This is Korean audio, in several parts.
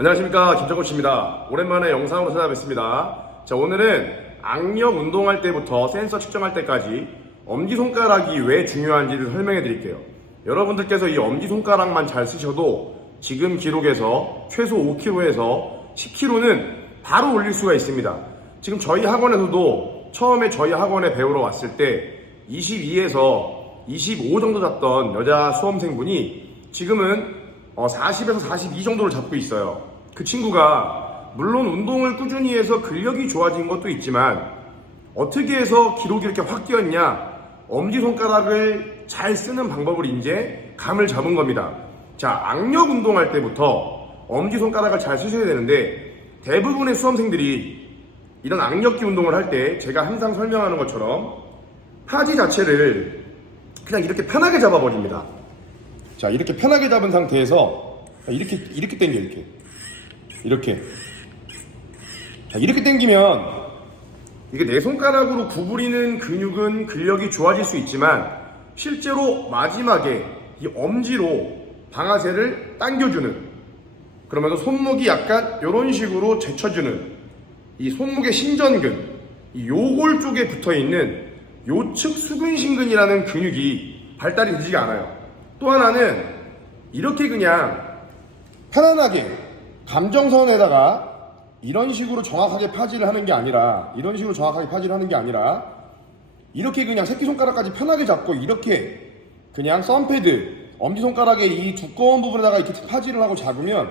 안녕하십니까, 김정코치입니다. 오랜만에 영상으로 찾아뵙습니다. 자, 오늘은 악력 운동할 때부터 센서 측정할 때까지 엄지손가락이 왜 중요한지를 설명해 드릴게요. 여러분들께서 이 엄지손가락만 잘 쓰셔도 지금 기록에서 최소 5kg에서 10kg는 바로 올릴 수가 있습니다. 지금 저희 학원에서도 처음에 저희 학원에 배우러 왔을 때 22에서 25 정도 잡던 여자 수험생분이 지금은 40에서 42 정도를 잡고 있어요. 그 친구가 물론 운동을 꾸준히 해서 근력이 좋아진 것도 있지만 어떻게 해서 기록이 이렇게 확 뛰었냐? 엄지손가락을 잘 쓰는 방법을 이제 감을 잡은 겁니다. 자, 악력 운동할 때부터 엄지손가락을 잘 쓰셔야 되는데 대부분의 수험생들이 이런 악력기 운동을 할 때 제가 항상 설명하는 것처럼 파지 자체를 그냥 이렇게 편하게 잡아버립니다. 자, 이렇게 편하게 잡은 상태에서 이렇게 당겨, 이렇게. 자, 이렇게 당기면 이게 내 손가락으로 구부리는 근육은 근력이 좋아질 수 있지만 실제로 마지막에 이 엄지로 방아쇠를 당겨주는, 그러면서 손목이 약간 이런 식으로 제쳐주는 이 손목의 신전근, 이 요골 쪽에 붙어있는 요측 수근신근이라는 근육이 발달이 되지가 않아요. 또 하나는 이렇게 그냥 편안하게 감정선에다가 이런 식으로 정확하게 파지를 하는 게 아니라 이렇게 그냥 새끼손가락까지 편하게 잡고 이렇게 그냥 썸패드 엄지손가락의 이 두꺼운 부분에다가 이렇게 파지를 하고 잡으면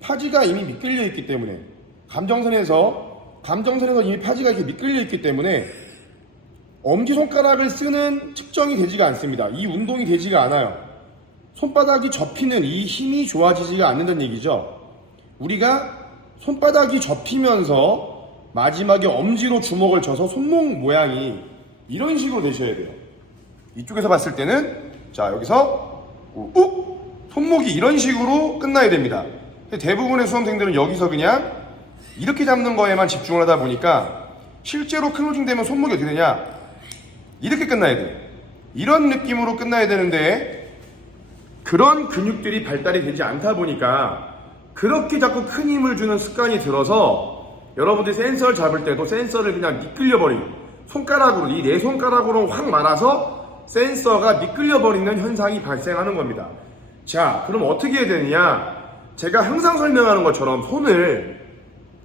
파지가 이미 미끌려 있기 때문에 감정선에서 이미 파지가 이렇게 미끌려 있기 때문에 엄지손가락을 쓰는 측정이 되지가 않습니다. 이 운동이 되지가 않아요. 손바닥이 접히는 이 힘이 좋아지지가 않는다는 얘기죠. 우리가 손바닥이 접히면서 마지막에 엄지로 주먹을 져서 손목 모양이 이런 식으로 되셔야 돼요. 이쪽에서 봤을 때는 자, 여기서 손목이 이런 식으로 끝나야 됩니다. 대부분의 수험생들은 여기서 그냥 이렇게 잡는 거에만 집중을 하다 보니까 실제로 클로징 되면 손목이 어떻게 되냐? 이렇게 끝나야 돼요. 이런 느낌으로 끝나야 되는데 그런 근육들이 발달이 되지 않다 보니까 그렇게 자꾸 큰 힘을 주는 습관이 들어서 여러분들이 센서를 잡을 때도 센서를 그냥 미끌려버리는, 손가락으로, 이 네 손가락으로 확 말아서 센서가 미끌려버리는 현상이 발생하는 겁니다. 자, 그럼 어떻게 해야 되느냐? 제가 항상 설명하는 것처럼 손을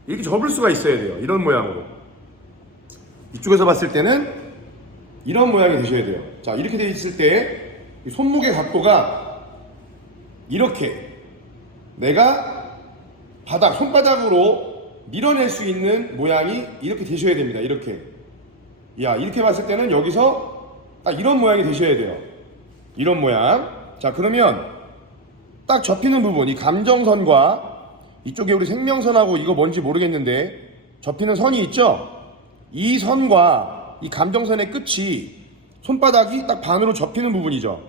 이렇게 접을 수가 있어야 돼요. 이런 모양으로. 이쪽에서 봤을 때는 이런 모양이 되셔야 돼요. 자, 이렇게 되어 있을 때 이 손목의 각도가 이렇게 내가 손바닥으로 밀어낼 수 있는 모양이 이렇게 되셔야 됩니다. 이렇게. 이렇게 봤을 때는 여기서 딱 이런 모양이 되셔야 돼요. 이런 모양. 자, 그러면 딱 접히는 부분, 이 감정선과 이쪽에 우리 생명선하고 이거 뭔지 모르겠는데 접히는 선이 있죠? 이 선과 이 감정선의 끝이 손바닥이 딱 반으로 접히는 부분이죠.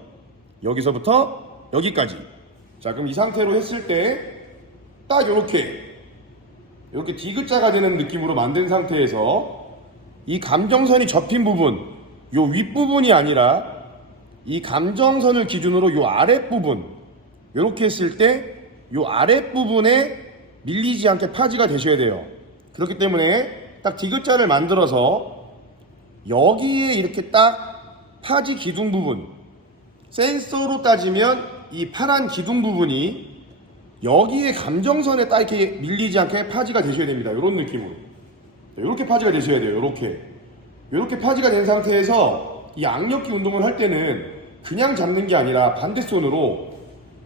여기서부터 여기까지. 자, 그럼 이 상태로 했을 때 딱 이렇게 디귿자가 되는 느낌으로 만든 상태에서 이 감정선이 접힌 부분, 요 윗부분이 아니라 이 감정선을 기준으로 요 아랫부분, 이렇게 했을 때 요 아랫부분에 밀리지 않게 파지가 되셔야 돼요. 그렇기 때문에 딱 디귿자를 만들어서 여기에 이렇게 딱 파지 기둥 부분, 센서로 따지면 이 파란 기둥 부분이 여기에 감정선에 딱 이렇게 밀리지 않게 파지가 되셔야 됩니다. 이런 느낌으로. 이렇게 파지가 되셔야 돼요. 이렇게 파지가 된 상태에서 이 악력기 운동을 할 때는 그냥 잡는 게 아니라 반대손으로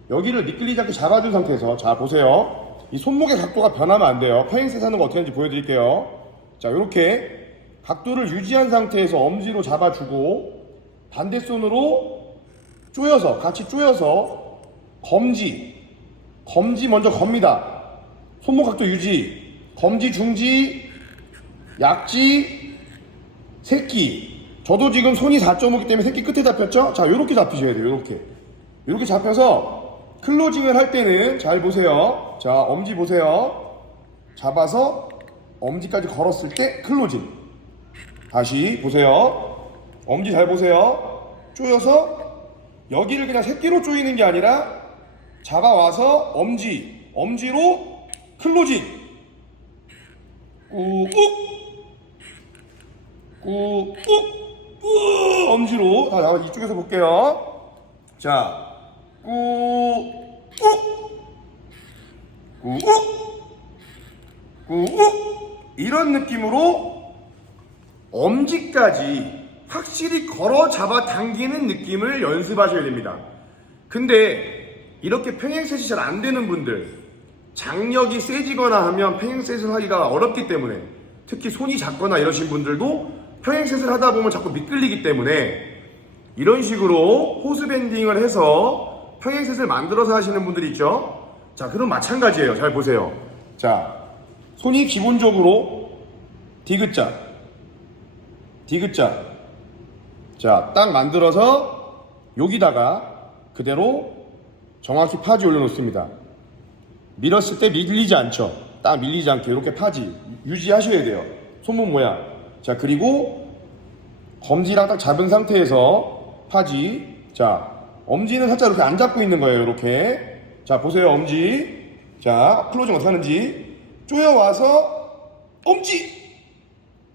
여기를 미끌리지 않게 잡아준 상태에서, 자, 보세요. 이 손목의 각도가 변하면 안 돼요. 퍼행스 하는 거 어떻게 하는지 보여드릴게요. 자, 이렇게 각도를 유지한 상태에서 엄지로 잡아주고 반대손으로 조여서, 같이 조여서 검지 먼저 겁니다. 손목 각도 유지, 검지, 중지, 약지, 새끼. 저도 지금 손이 4.5기 때문에 새끼 끝에 잡혔죠? 자, 요렇게 잡히셔야 돼요. 요렇게 잡혀서 클로징을 할 때는 잘 보세요. 자, 엄지 보세요. 잡아서 엄지까지 걸었을 때 클로징. 다시 보세요. 엄지 잘 보세요. 조여서 여기를 그냥 새끼로 조이는 게 아니라 잡아와서 엄지로 클로징. 꾹꾹. 꾹꾹. 엄지로. 자, 이쪽에서 볼게요. 자, 꾹꾹. 꾹꾹. 꾹꾹. 이런 느낌으로 엄지까지 확실히 걸어 잡아 당기는 느낌을 연습하셔야 됩니다. 근데 이렇게 평행셋이 잘 안 되는 분들, 장력이 세지거나 하면 평행셋을 하기가 어렵기 때문에, 특히 손이 작거나 이러신 분들도 평행셋을 하다 보면 자꾸 미끌리기 때문에 이런 식으로 호스밴딩을 해서 평행셋을 만들어서 하시는 분들이 있죠. 자, 그럼 마찬가지예요. 잘 보세요. 자, 손이 기본적으로 디귿자, 디귿자. 자, 딱 만들어서 여기다가 그대로 정확히 파지 올려놓습니다. 밀었을 때 밀리지 않죠. 딱 밀리지 않게 이렇게 파지 유지하셔야 돼요. 손목 모양. 자, 그리고 검지랑 딱 잡은 상태에서 파지. 자, 엄지는 살짝 이렇게 안 잡고 있는 거예요. 이렇게. 자, 보세요. 엄지. 자, 클로징 어떻게 하는지. 쪼여와서 엄지.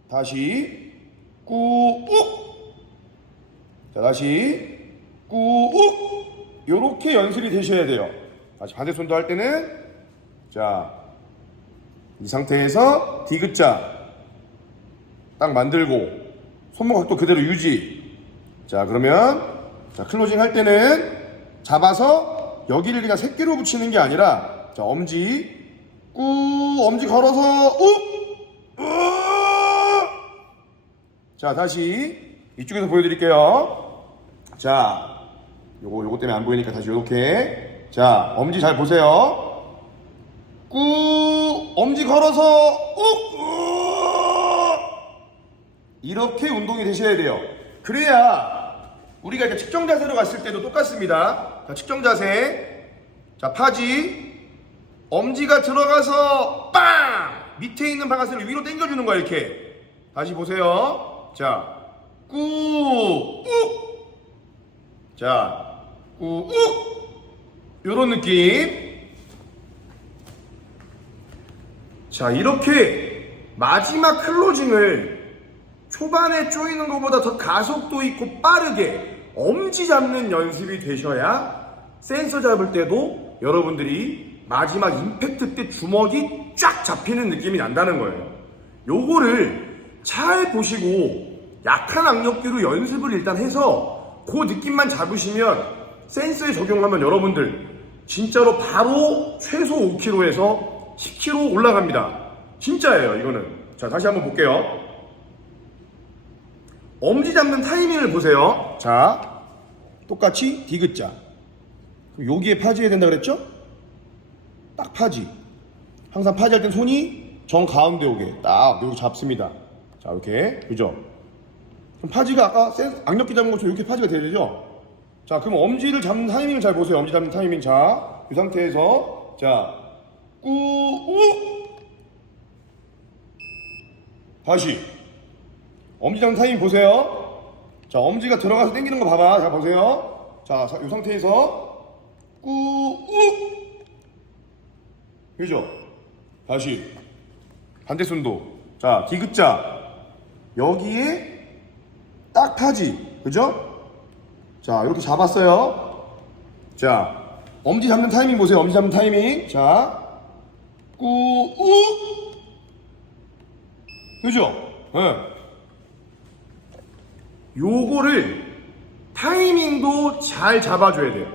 다시 꾹꾹. 자, 다시 꾹꾹. 요렇게 연습이 되셔야 돼요. 다시 반대손도 할 때는, 자, 이 상태에서 디귿자 딱 만들고 손목 각도 그대로 유지. 자, 그러면 자, 클로징 할 때는 잡아서 여기를 그냥 새끼로 붙이는 게 아니라, 자, 엄지 꾹, 엄지 걸어서 욱. 자, 다시 이쪽에서 보여드릴게요. 자, 요거 때문에 안 보이니까 다시 요렇게. 자, 엄지 잘 보세요. 꾹, 엄지 걸어서 욱. 이렇게 운동이 되셔야 돼요. 그래야 우리가 이제 측정 자세로 갔을 때도 똑같습니다. 자, 측정 자세. 자, 파지. 엄지가 들어가서 빵! 밑에 있는 방아쇠를 위로 당겨주는 거야, 이렇게. 다시 보세요. 자, 꾹, 꾹. 자, 꾹, 요런 느낌. 자, 이렇게 마지막 클로징을 초반에 조이는 것보다 더 가속도 있고 빠르게 엄지 잡는 연습이 되셔야 센서 잡을 때도 여러분들이 마지막 임팩트 때 주먹이 쫙 잡히는 느낌이 난다는 거예요. 요거를 잘 보시고 약한 악력기로 연습을 일단 해서 그 느낌만 잡으시면 센서에 적용하면 여러분들 진짜로 바로 최소 5kg에서 10kg 올라갑니다. 진짜예요, 이거는. 자, 다시 한번 볼게요. 엄지 잡는 타이밍을 보세요. 자, 똑같이 디귿자. 여기에 파지해야 된다 그랬죠? 딱 파지. 항상 파지할 땐 손이 정 가운데 오게 딱 여기 잡습니다. 자, 이렇게. 그죠? 그럼 파지가 아까 악력기 잡은 것처럼 이렇게 파지가 돼야 되죠? 자, 그럼 엄지를 잡는 타이밍을 잘 보세요. 엄지 잡는 타이밍. 자, 이 상태에서, 자, 꾹. 다시. 엄지 잡는 타이밍 보세요. 자, 엄지가 들어가서 당기는 거 봐봐. 자, 보세요. 자, 이 상태에서, 꾹. 그죠? 다시. 반대손도. 자, 디귿자. 여기에 딱 파지. 그죠? 자, 이렇게 잡았어요. 자, 엄지 잡는 타이밍 보세요. 엄지 잡는 타이밍. 자, 꾹. 그죠? 네. 요거를 타이밍도 잘 잡아줘야 돼요.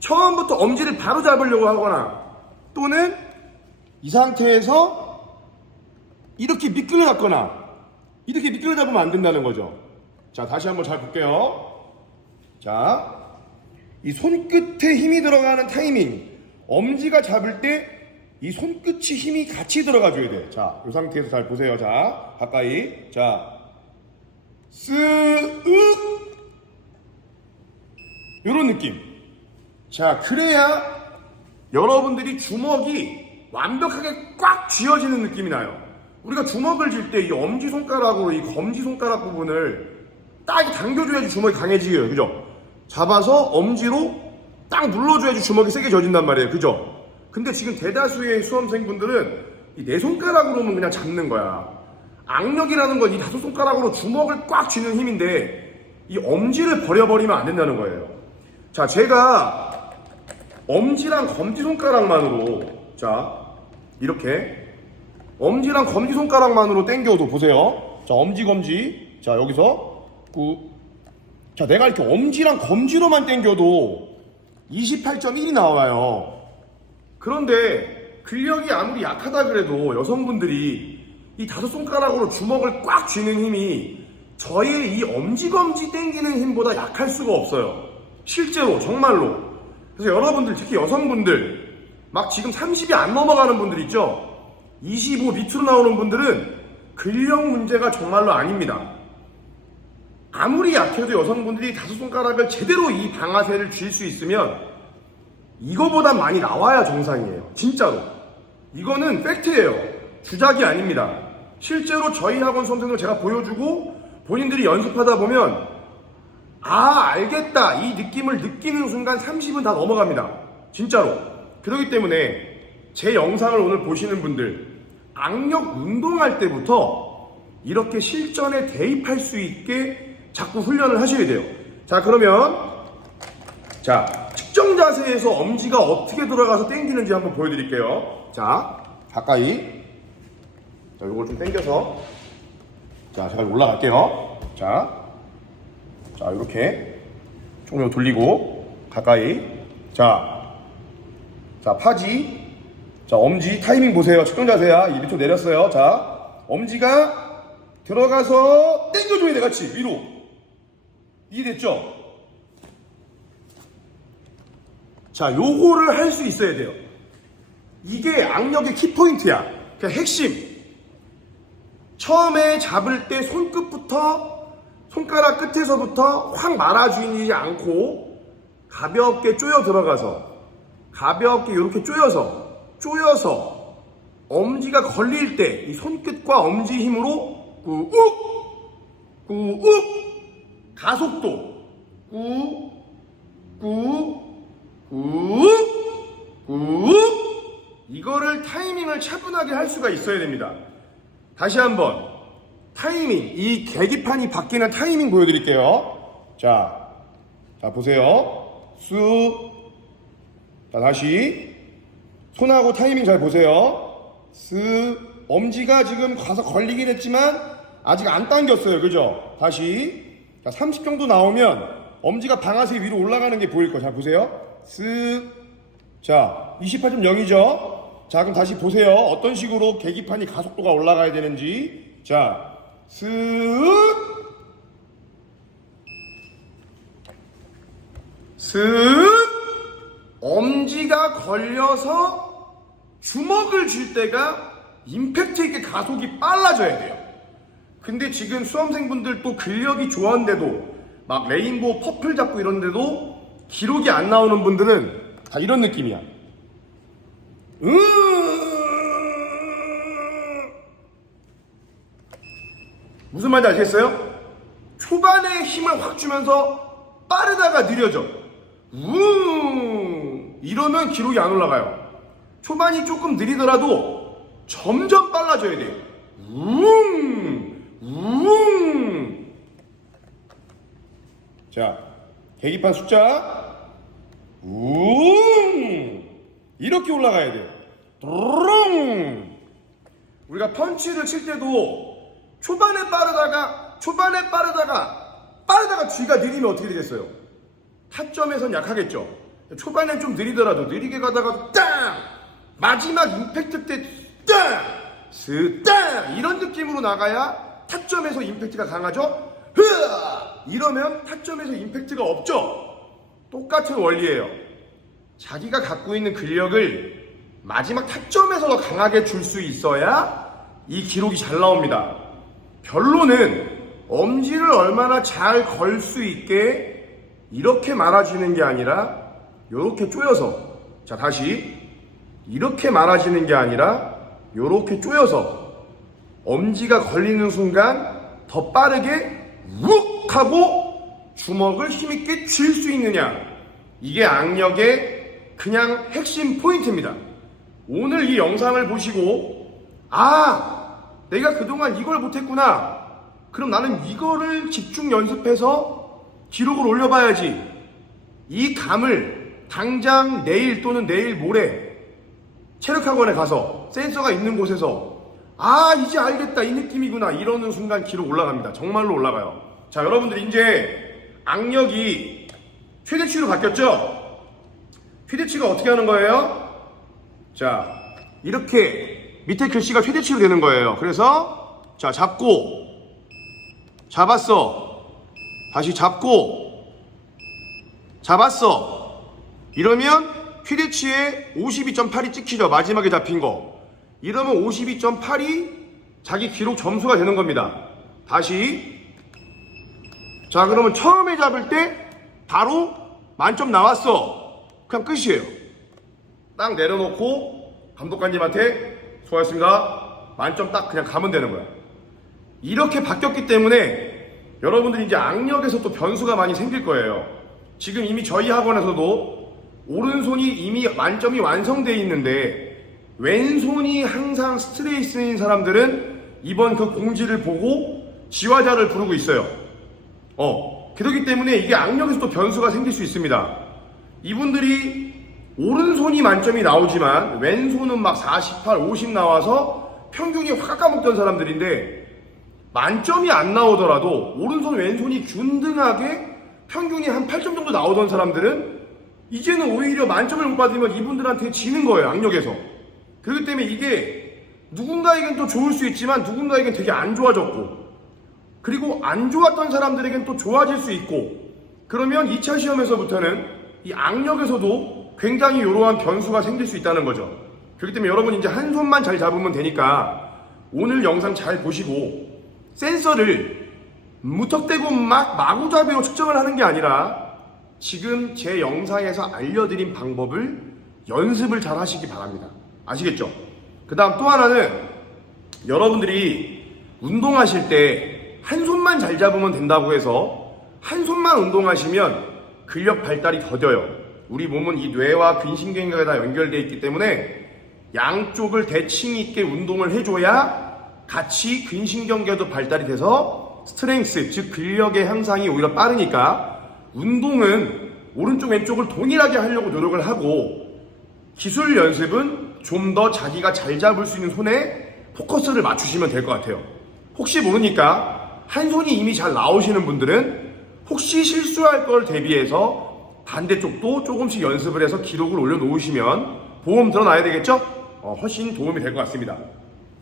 처음부터 엄지를 바로 잡으려고 하거나 또는 이 상태에서 이렇게 미끌려 잡거나 이렇게 미끌려 잡으면 안 된다는 거죠. 자, 다시 한번 잘 볼게요. 자, 이 손끝에 힘이 들어가는 타이밍, 엄지가 잡을 때 이 손끝이 힘이 같이 들어가줘야 돼. 자, 이 상태에서 잘 보세요. 자, 가까이. 자, 요런 느낌. 자, 그래야 여러분들이 주먹이 완벽하게 꽉 쥐어지는 느낌이 나요. 우리가 주먹을 쥘 때 이 엄지손가락으로 이 검지손가락 부분을 딱 당겨줘야지 주먹이 강해지게요. 그죠? 잡아서 엄지로 딱 눌러줘야지 주먹이 세게 져진단 말이에요. 그죠? 근데 지금 대다수의 수험생분들은 이 네 손가락으로는 그냥 잡는 거야. 악력이라는 건 이 다섯 손가락으로 주먹을 꽉 쥐는 힘인데 이 엄지를 버려버리면 안 된다는 거예요. 자, 제가 엄지랑 검지손가락만으로, 자, 이렇게 엄지랑 검지손가락만으로 당겨도 보세요. 자, 엄지, 검지. 자, 여기서 자, 내가 이렇게 엄지랑 검지로만 당겨도 28.1이 나와요. 그런데 근력이 아무리 약하다 그래도 여성분들이 이 다섯 손가락으로 주먹을 꽉 쥐는 힘이 저의 이 엄지검지 당기는 힘보다 약할 수가 없어요. 실제로 정말로. 그래서 여러분들, 특히 여성분들, 막 지금 30이 안 넘어가는 분들 있죠? 25 밑으로 나오는 분들은 근력 문제가 정말로 아닙니다. 아무리 약해도 여성분들이 다섯 손가락을 제대로 이 방아쇠를 쥘 수 있으면 이거보다 많이 나와야 정상이에요. 진짜로. 이거는 팩트예요. 주작이 아닙니다. 실제로 저희 학원 수험생들 제가 보여주고 본인들이 연습하다 보면 알겠다, 이 느낌을 느끼는 순간 30은 다 넘어갑니다. 진짜로. 그렇기 때문에 제 영상을 오늘 보시는 분들, 악력 운동할 때부터 이렇게 실전에 대입할 수 있게 자꾸 훈련을 하셔야 돼요. 자, 그러면 자, 측정 자세에서 엄지가 어떻게 들어가서 당기는지 한번 보여드릴게요. 자, 가까이. 자, 요걸 좀 당겨서. 자, 제가 올라갈게요. 자, 이렇게. 조금 돌리고, 가까이. 자, 파지. 자, 엄지 타이밍 보세요. 측정 자세야. 이 밑으로 내렸어요. 자, 엄지가 들어가서 당겨줘야 돼, 같이. 위로. 이해됐죠? 자, 요거를 할 수 있어야 돼요. 이게 악력의 키포인트야. 그러니까 핵심. 처음에 잡을 때 손가락 끝에서부터 확 말아주지 않고 가볍게 쪼여 들어가서, 가볍게 이렇게 쪼여서 엄지가 걸릴 때 이 손끝과 엄지 힘으로 꾸욱 가속도 꾸욱 이거를 타이밍을 차분하게 할 수가 있어야 됩니다. 다시 한번 타이밍, 이 계기판이 바뀌는 타이밍 보여드릴게요. 자 보세요. 자, 다시 손하고 타이밍 잘 보세요. 엄지가 지금 가서 걸리긴 했지만 아직 안 당겼어요. 그죠? 다시. 자, 30 정도 나오면 엄지가 방아쇠 위로 올라가는 게 보일 거예요. 자, 보세요. 자, 28.0이죠? 자, 그럼 다시 보세요. 어떤 식으로 계기판이 가속도가 올라가야 되는지. 자, 엄지가 걸려서 주먹을 쥘 때가 임팩트 있게 가속이 빨라져야 돼요. 근데 지금 수험생분들 또 근력이 좋아한데도 막 레인보우 퍼플 잡고 이런데도 기록이 안 나오는 분들은 다 이런 느낌이야. 무슨 말인지 알겠어요? 초반에 힘을 확 주면서 빠르다가 느려져. 이러면 기록이 안 올라가요. 초반이 조금 느리더라도 점점 빨라져야 돼요. 자, 계기판 숫자 이렇게 올라가야 돼요. 우리가 펀치를 칠 때도 초반에 빠르다가 뒤가 느리면 어떻게 되겠어요? 타점에선 약하겠죠. 초반엔 좀 느리더라도 느리게 가다가 땅! 마지막 임팩트 때 땅! 땅! 이런 느낌으로 나가야 타점에서 임팩트가 강하죠? 이러면 타점에서 임팩트가 없죠? 똑같은 원리예요. 자기가 갖고 있는 근력을 마지막 타점에서 더 강하게 줄 수 있어야 이 기록이 잘 나옵니다. 결론은 엄지를 얼마나 잘 걸 수 있게 이렇게 말아주는 게 아니라 이렇게 쪼여서, 자, 다시 이렇게 말아주는 게 아니라 이렇게 쪼여서 엄지가 걸리는 순간 더 빠르게 욱 하고 주먹을 힘있게 쥘 수 있느냐, 이게 악력의 그냥 핵심 포인트입니다. 오늘 이 영상을 보시고 아, 내가 그동안 이걸 못했구나. 그럼 나는 이거를 집중 연습해서 기록을 올려봐야지. 이 감을 당장 내일 또는 내일 모레 체력학원에 가서 센서가 있는 곳에서 아, 이제 알겠다, 이 느낌이구나, 이러는 순간 기록 올라갑니다. 정말로 올라가요. 자, 여러분들 이제 악력이 최대치로 바뀌었죠? 최대치가 어떻게 하는 거예요? 자, 이렇게 밑에 글씨가 최대치로 되는 거예요. 그래서 자, 잡고 잡았어, 다시 잡고 잡았어, 이러면 최대치에 52.8이 찍히죠. 마지막에 잡힌 거. 이러면 52.8이 자기 기록 점수가 되는 겁니다. 다시. 자, 그러면 처음에 잡을 때 바로 만점 나왔어. 그냥 끝이에요. 딱 내려놓고 감독관님한테 수고하셨습니다, 만점 딱 그냥 가면 되는 거야. 이렇게 바뀌었기 때문에 여러분들이 이제 악력에서 또 변수가 많이 생길 거예요. 지금 이미 저희 학원에서도 오른손이 이미 만점이 완성되어 있는데 왼손이 항상 스트레이스인 사람들은 이번 그 공지를 보고 지화자를 부르고 있어요. 그렇기 때문에 이게 악력에서 또 변수가 생길 수 있습니다. 이분들이 오른손이 만점이 나오지만 왼손은 막 48, 50 나와서 평균이 확 깎아먹던 사람들인데 만점이 안 나오더라도 오른손 왼손이 균등하게 평균이 한 8점 정도 나오던 사람들은 이제는 오히려 만점을 못 받으면 이분들한테 지는 거예요, 악력에서. 그렇기 때문에 이게 누군가에겐 또 좋을 수 있지만 누군가에겐 되게 안 좋아졌고, 그리고 안 좋았던 사람들에겐 또 좋아질 수 있고, 그러면 2차 시험에서부터는 이 악력에서도 굉장히 이러한 변수가 생길 수 있다는 거죠. 그렇기 때문에 여러분 이제 한 손만 잘 잡으면 되니까 오늘 영상 잘 보시고 센서를 무턱대고 막 마구잡이로 측정을 하는 게 아니라 지금 제 영상에서 알려드린 방법을 연습을 잘 하시기 바랍니다. 아시겠죠? 그 다음 또 하나는 여러분들이 운동하실 때 한 손만 잘 잡으면 된다고 해서 한 손만 운동하시면 근력 발달이 더뎌요. 우리 몸은 이 뇌와 근신경과 다 연결되어 있기 때문에 양쪽을 대칭 있게 운동을 해줘야 같이 근신경계도 발달이 돼서 스트렝스, 즉 근력의 향상이 오히려 빠르니까 운동은 오른쪽 왼쪽을 동일하게 하려고 노력을 하고 기술 연습은 좀 더 자기가 잘 잡을 수 있는 손에 포커스를 맞추시면 될 것 같아요. 혹시 모르니까 한 손이 이미 잘 나오시는 분들은 혹시 실수할 걸 대비해서 반대쪽도 조금씩 연습을 해서 기록을 올려놓으시면 보험 들어놔야 되겠죠? 훨씬 도움이 될 것 같습니다.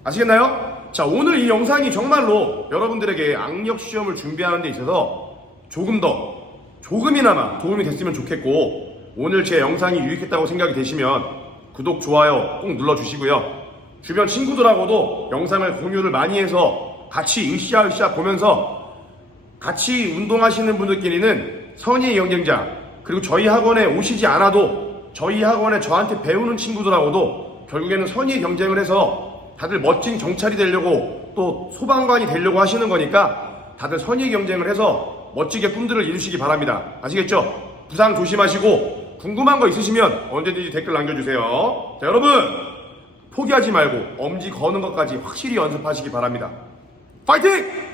아시겠나요? 자, 오늘 이 영상이 정말로 여러분들에게 악력 시험을 준비하는 데 있어서 조금이나마 도움이 됐으면 좋겠고, 오늘 제 영상이 유익했다고 생각이 되시면 구독, 좋아요 꼭 눌러주시고요. 주변 친구들하고도 영상을 공유를 많이 해서 같이 으쌰으쌰 보면서 같이 운동하시는 분들끼리는 선의의 경쟁자, 그리고 저희 학원에 오시지 않아도 저희 학원에 저한테 배우는 친구들하고도 결국에는 선의의 경쟁을 해서 다들 멋진 경찰이 되려고 또 소방관이 되려고 하시는 거니까 다들 선의의 경쟁을 해서 멋지게 꿈들을 이루시기 바랍니다. 아시겠죠? 부상 조심하시고 궁금한 거 있으시면 언제든지 댓글 남겨주세요. 자, 여러분 포기하지 말고 엄지 거는 것까지 확실히 연습하시기 바랍니다. 파이팅!